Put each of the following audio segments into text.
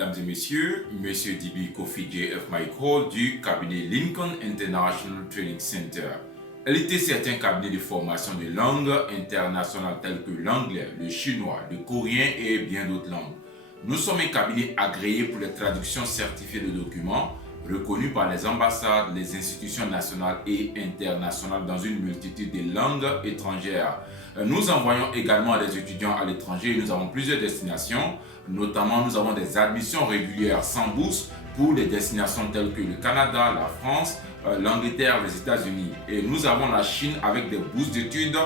mesdames et messieurs, Monsieur Dibi Kofi JF Michael du cabinet Lincoln International Training Center. LITC est un cabinet de formation de langues internationales telles que l'anglais, le chinois, le coréen et bien d'autres langues. Nous sommes un cabinet agréé pour les traductions certifiées de documents, reconnus par les ambassades, les institutions nationales et internationales dans une multitude de langues étrangères. Nous envoyons également des étudiants à l'étranger. Nous avons plusieurs destinations. Notamment, nous avons des admissions régulières sans bourse pour des destinations telles que le Canada, la France, l'Angleterre, les États-Unis. Et nous avons la Chine avec des bourses d'études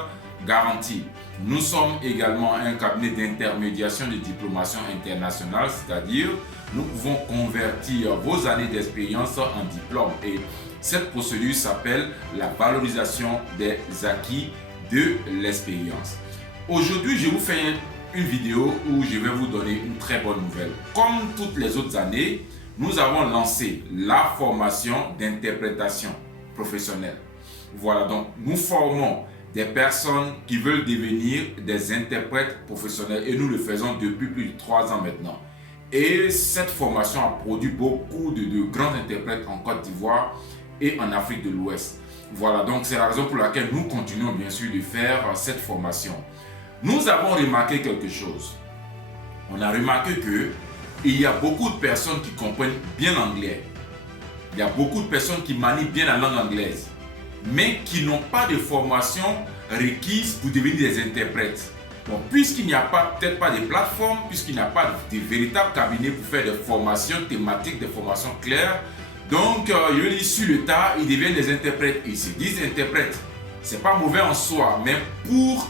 garanties. Nous sommes également un cabinet d'intermédiation de diplomation internationale, c'est-à-dire nous pouvons convertir vos années d'expérience en diplôme. Et cette procédure s'appelle la valorisation des acquis de l'expérience. Aujourd'hui, je vous fais une vidéo où je vais vous donner une très bonne nouvelle. Comme toutes les autres années, nous avons lancé la formation d'interprétation professionnelle. Voilà, donc nous formons des personnes qui veulent devenir des interprètes professionnels et nous le faisons depuis plus de 3 ans maintenant. Et cette formation a produit beaucoup de grands interprètes en Côte d'Ivoire et en Afrique de l'Ouest. Voilà, donc c'est la raison pour laquelle nous continuons bien sûr de faire cette formation. Nous avons remarqué quelque chose. On a remarqué qu'il y a beaucoup de personnes qui comprennent bien l'anglais. Il y a beaucoup de personnes qui manient bien la langue anglaise, mais qui n'ont pas de formation requise pour devenir des interprètes. Bon, puisqu'il n'y a peut-être pas de plateforme, puisqu'il n'y a pas de véritable cabinet pour faire des formations thématiques, des formations claires, donc je dis sur le tas, ils deviennent des interprètes. Ils se disent interprètes. C'est pas mauvais en soi, mais pour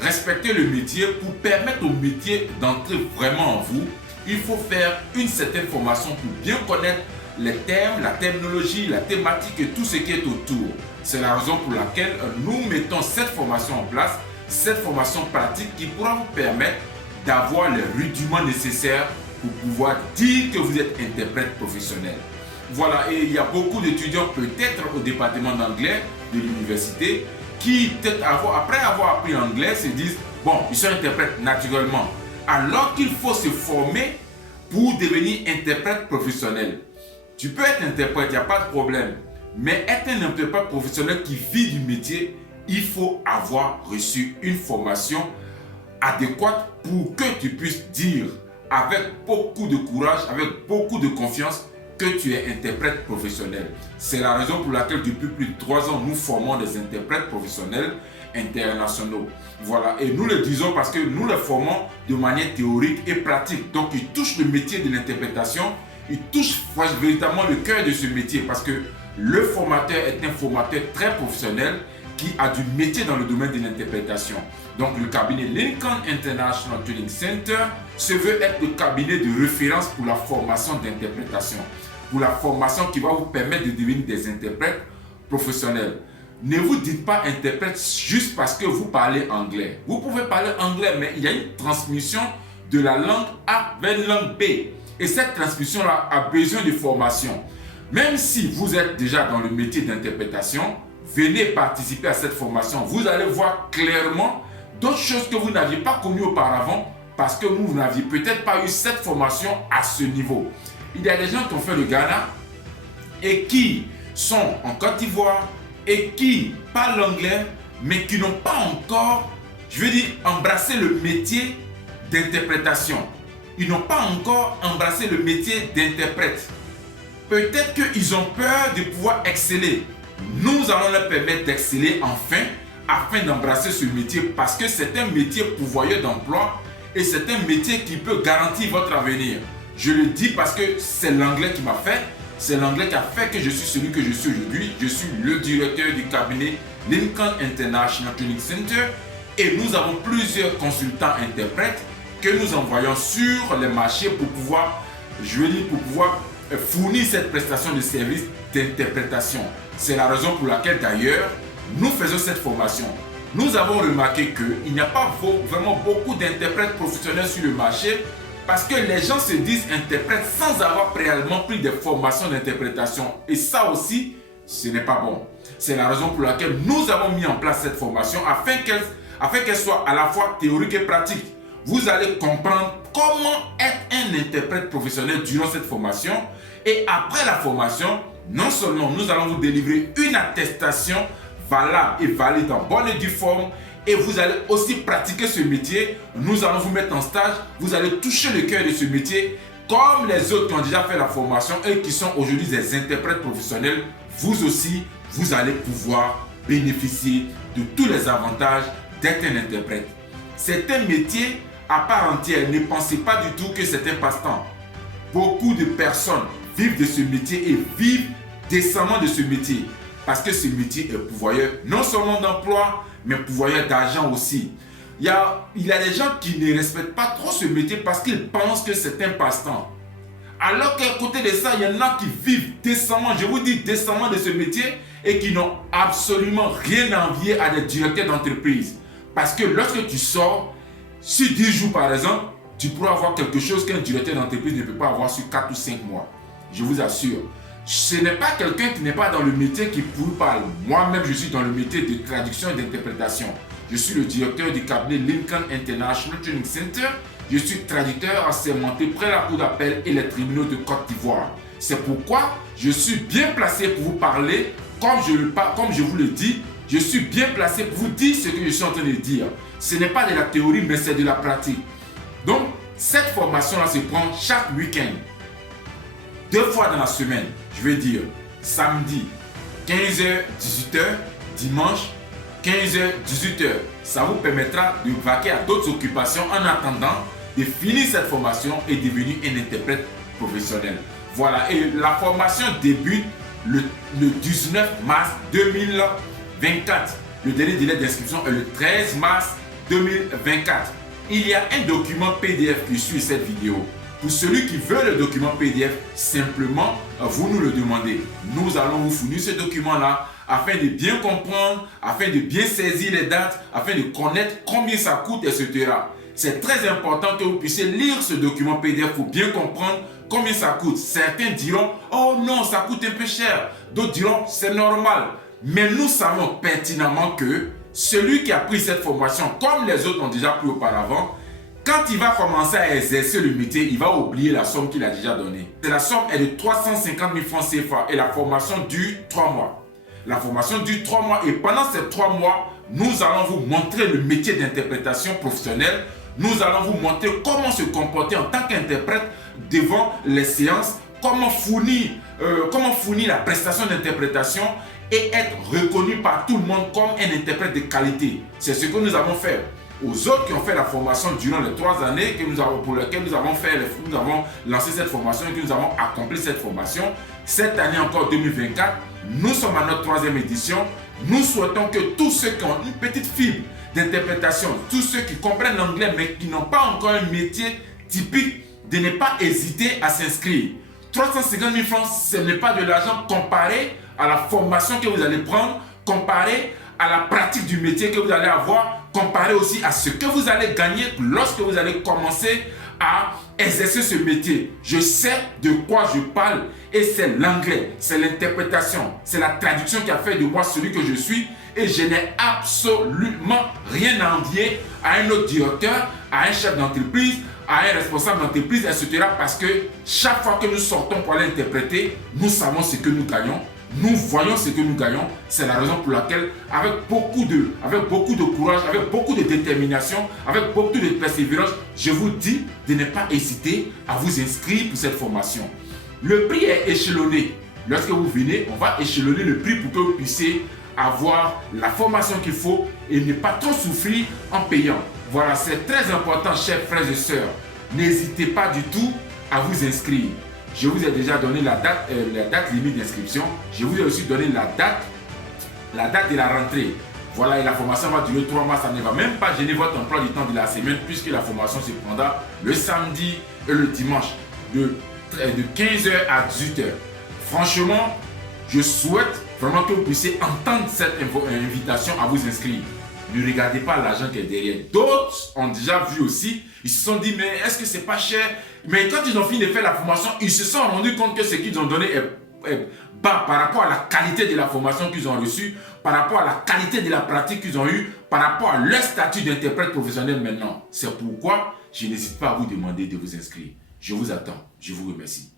respecter le métier, pour permettre au métier d'entrer vraiment en vous, il faut faire une certaine formation pour bien connaître les termes, la terminologie, la thématique et tout ce qui est autour. C'est la raison pour laquelle nous mettons cette formation en place, cette formation pratique qui pourra vous permettre d'avoir les rudiments nécessaires pour pouvoir dire que vous êtes interprète professionnel. Voilà, et il y a beaucoup d'étudiants peut-être au département d'anglais de l'université qui, peut-être après avoir appris l'anglais, se disent « bon, ils sont interprètes naturellement ». Alors qu'il faut se former pour devenir interprète professionnel. Tu peux être interprète, il n'y a pas de problème. Mais être un interprète professionnel qui vit du métier, il faut avoir reçu une formation adéquate pour que tu puisses dire avec beaucoup de courage, avec beaucoup de confiance, que tu es interprète professionnel. C'est la raison pour laquelle depuis plus de 3 ans, nous formons des interprètes professionnels internationaux. Voilà, et nous le disons parce que nous les formons de manière théorique et pratique. Donc, ils touchent le métier de l'interprétation, ils touchent véritablement le cœur de ce métier parce que le formateur est un formateur très professionnel qui a du métier dans le domaine de l'interprétation. Donc, le cabinet Lincoln International Training Center se veut être le cabinet de référence pour la formation d'interprétation, pour la formation qui va vous permettre de devenir des interprètes professionnels. Ne vous dites pas interprète juste parce que vous parlez anglais. Vous pouvez parler anglais, mais il y a une transmission de la langue A vers la langue B. Et cette transmission-là a besoin de formation. Même si vous êtes déjà dans le métier d'interprétation, venez participer à cette formation. Vous allez voir clairement d'autres choses que vous n'aviez pas connues auparavant parce que vous n'aviez peut-être pas eu cette formation à ce niveau. Il y a des gens qui ont fait le Ghana et qui sont en Côte d'Ivoire et qui parlent l'anglais mais qui n'ont pas encore, je veux dire, embrassé le métier d'interprétation. Ils n'ont pas encore embrassé le métier d'interprète. Peut-être qu'ils ont peur de pouvoir exceller. Nous allons leur permettre d'exceller enfin afin d'embrasser ce métier parce que c'est un métier pourvoyeur d'emploi et c'est un métier qui peut garantir votre avenir. Je le dis parce que c'est l'anglais qui m'a fait, c'est l'anglais qui a fait que je suis celui que je suis aujourd'hui. Je suis le directeur du cabinet Lincoln International Training Center et nous avons plusieurs consultants interprètes que nous envoyons sur les marchés pour pouvoir, fournir cette prestation de service d'interprétation. C'est la raison pour laquelle d'ailleurs nous faisons cette formation. Nous avons remarqué qu'il n'y a pas vraiment beaucoup d'interprètes professionnels sur le marché parce que les gens se disent interprètes sans avoir préalablement pris des formations d'interprétation. Et ça aussi, ce n'est pas bon. C'est la raison pour laquelle nous avons mis en place cette formation afin qu'elle soit à la fois théorique et pratique. Vous allez comprendre comment être un interprète professionnel durant cette formation. Et après la formation, non seulement nous allons vous délivrer une attestation valable et valide en bonne et due forme, et vous allez aussi pratiquer ce métier. Nous allons vous mettre en stage, vous allez toucher le cœur de ce métier, comme les autres qui ont déjà fait la formation et qui sont aujourd'hui des interprètes professionnels. Vous aussi, vous allez pouvoir bénéficier de tous les avantages d'être un interprète. C'est un métier à part entière. Ne pensez pas du tout que c'est un passe-temps. Beaucoup de personnes vivent de ce métier et vivent décemment de ce métier. Parce que ce métier est pourvoyeur non seulement d'emploi, mais pourvoyeur d'argent aussi. Il y a des gens qui ne respectent pas trop ce métier parce qu'ils pensent que c'est un passe-temps. Alors qu'à côté de ça, il y en a qui vivent décemment, je vous dis décemment de ce métier et qui n'ont absolument rien à envier à des directeurs d'entreprise. Parce que lorsque tu sors, sur 10 jours par exemple, tu pourras avoir quelque chose qu'un directeur d'entreprise ne peut pas avoir sur 4 ou 5 mois. Je vous assure. Ce n'est pas quelqu'un qui n'est pas dans le métier qui vous parle. Moi-même, je suis dans le métier de traduction et d'interprétation. Je suis le directeur du cabinet Lincoln International Training Center. Je suis traducteur assermenté près la cour d'appel et les tribunaux de Côte d'Ivoire. C'est pourquoi je suis bien placé pour vous parler, comme je vous le dis, je suis bien placé pour vous dire ce que je suis en train de dire. Ce n'est pas de la théorie, mais c'est de la pratique. Donc, cette formation-là se prend chaque week-end. 2 fois dans la semaine, je veux dire samedi 15h, 18h, dimanche 15h, 18h. Ça vous permettra de vaquer à d'autres occupations en attendant de finir cette formation et devenir un interprète professionnel. Voilà, et la formation débute le 19 mars 2024. Le dernier délai d'inscription est le 13 mars 2024. Il y a un document PDF qui suit cette vidéo. Pour celui qui veut le document PDF, simplement, vous nous le demandez. Nous allons vous fournir ce document-là afin de bien comprendre, afin de bien saisir les dates, afin de connaître combien ça coûte, etc. C'est très important que vous puissiez lire ce document PDF pour bien comprendre combien ça coûte. Certains diront « Oh non, ça coûte un peu cher ». D'autres diront « C'est normal ». Mais nous savons pertinemment que celui qui a pris cette formation, comme les autres ont déjà pris auparavant, quand il va commencer à exercer le métier, il va oublier la somme qu'il a déjà donnée. La somme est de 350 000 francs CFA et la formation dure 3 mois. La formation dure 3 mois et pendant ces 3 mois, nous allons vous montrer le métier d'interprétation professionnelle. Nous allons vous montrer comment se comporter en tant qu'interprète devant les séances, comment fournir la prestation d'interprétation et être reconnu par tout le monde comme un interprète de qualité. C'est ce que nous avons fait. Aux autres qui ont fait la formation durant les 3 années pour lesquelles nous avons lancé cette formation et que nous avons accompli cette formation, cette année encore 2024, nous sommes à notre 3e édition. Nous souhaitons que tous ceux qui ont une petite fibre d'interprétation, tous ceux qui comprennent l'anglais mais qui n'ont pas encore un métier typique, de ne pas hésiter à s'inscrire. 350 000 francs, ce n'est pas de l'argent comparé à la formation que vous allez prendre, comparé à la pratique du métier que vous allez avoir, comparé aussi à ce que vous allez gagner lorsque vous allez commencer à exercer ce métier. Je sais de quoi je parle et c'est l'anglais, c'est l'interprétation, c'est la traduction qui a fait de moi celui que je suis et je n'ai absolument rien à envier à un autre directeur, à un chef d'entreprise, à un responsable d'entreprise, etc. Parce que chaque fois que nous sortons pour aller interpréter, nous savons ce que nous gagnons. Nous voyons ce que nous gagnons. C'est la raison pour laquelle, avec beaucoup de courage, avec beaucoup de détermination, avec beaucoup de persévérance, je vous dis de ne pas hésiter à vous inscrire pour cette formation. Le prix est échelonné. Lorsque vous venez, on va échelonner le prix pour que vous puissiez avoir la formation qu'il faut et ne pas trop souffrir en payant. Voilà, c'est très important, chers frères et sœurs. N'hésitez pas du tout à vous inscrire. Je vous ai déjà donné la date limite d'inscription. Je vous ai aussi donné la date de la rentrée. Voilà, et la formation va durer 3 mois. Ça ne va même pas gêner votre emploi du temps de la semaine puisque la formation se prendra le samedi et le dimanche de 15h à 18h. Franchement, je souhaite vraiment que vous puissiez entendre cette invitation à vous inscrire. Ne regardez pas l'argent qui est derrière. D'autres ont déjà vu aussi. Ils se sont dit, mais est-ce que c'est pas cher? Mais quand ils ont fini de faire la formation, ils se sont rendus compte que ce qu'ils ont donné bas par rapport à la qualité de la formation qu'ils ont reçue, par rapport à la qualité de la pratique qu'ils ont eue, par rapport à leur statut d'interprète professionnel maintenant. C'est pourquoi je n'hésite pas à vous demander de vous inscrire. Je vous attends. Je vous remercie.